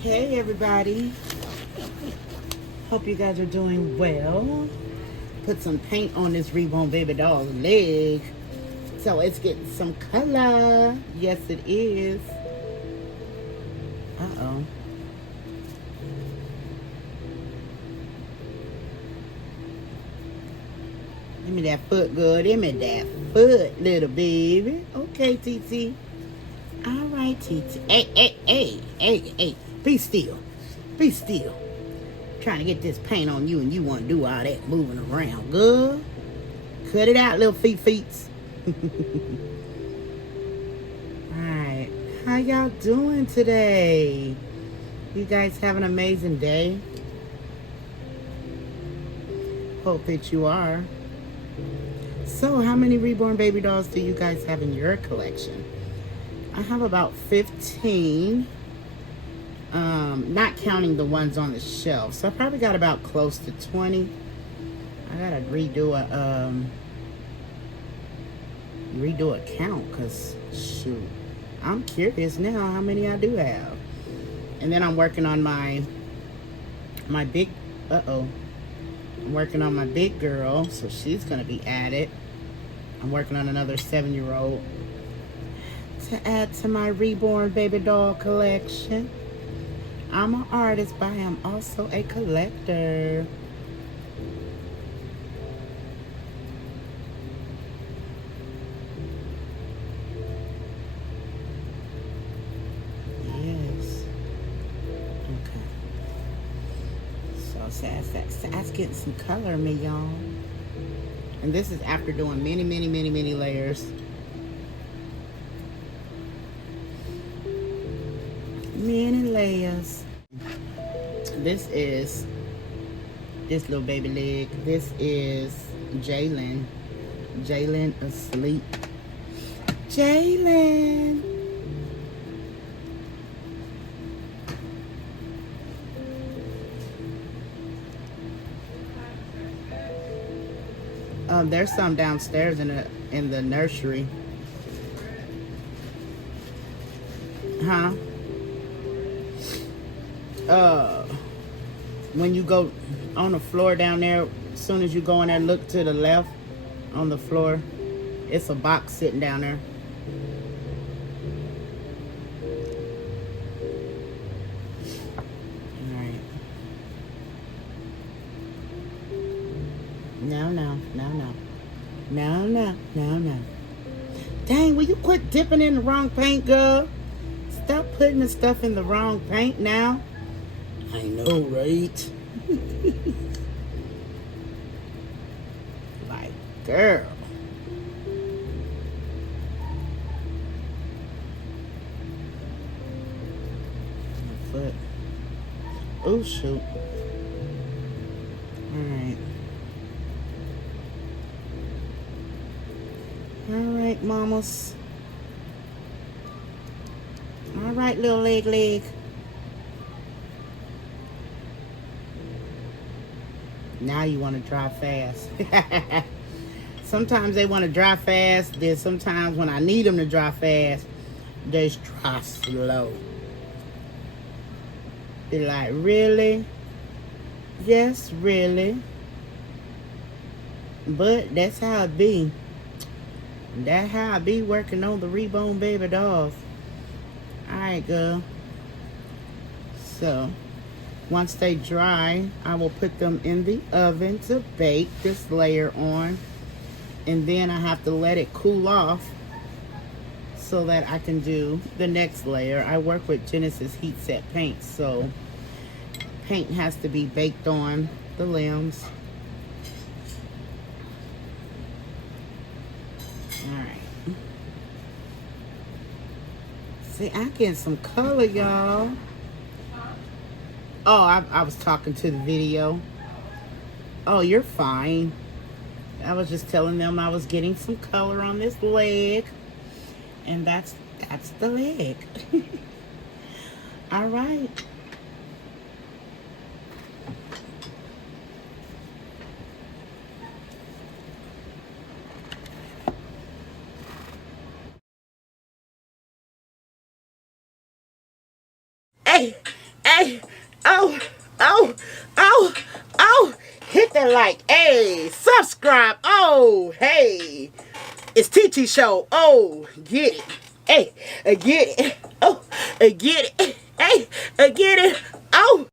Hey everybody, hope you guys are doing well. Put some paint on this Reborn Baby Doll's leg so it's getting some color. Yes it is. Uh-oh. Give me that foot, good. Give me that foot, little baby. Okay, TT. All right, TT. Hey. Be still. Be still. Trying to get this paint on you and you want to do all that moving around. Good. Cut it out, little feet. Alright. How y'all doing today? You guys have an amazing day? Hope that you are. So, how many Reborn Baby Dolls do you guys have in your collection? I have about 15. Not counting the ones on the shelf. So I probably got about close to 20. I gotta redo a count, because shoot, I'm curious now how many I do have. And then I'm working on my big I'm working on my big girl, so she's gonna be added. I'm working on another 7-year-old to add to my Reborn Baby Doll collection. I'm an artist, but I am also a collector. Yes. Okay. So that's getting some color in me, y'all. And this is after doing many layers. Many layers. This is this little baby leg. This is Jalen. Jalen asleep. Jalen. There's some downstairs in the nursery. Huh? When you go on the floor down there, as soon as you go in there, look to the left on the floor. It's a box sitting down there. Alright. No. Dang, will you quit dipping in the wrong paint, girl? Stop putting the stuff in the wrong paint now. I know, right? Like, girl. My foot. Oh, shoot. Alright. Alright, mamas. Alright, little leg. Now you want to drive fast. Sometimes they want to drive fast. Then sometimes when I need them to drive fast, they just drive slow. They're like, really? Yes, really. But that's how it be. That's how I be working on the Reborn Baby Dolls. Alright, girl. So, once they dry, I will put them in the oven to bake this layer on. And then I have to let it cool off so that I can do the next layer. I work with Genesis Heat Set paint, so paint has to be baked on the limbs. Alright. See, I'm getting some color, y'all. Oh, I was talking to the video. Oh, you're fine. I was just telling them I was getting some color on this leg. And that's the leg. All right. Hey, Hey, oh, oh, oh, oh. Hit that like. Hey, subscribe. Oh, hey. It's TT Show. Oh, get it. Hey, I get it. Oh, I get it. Hey, I get it. Oh.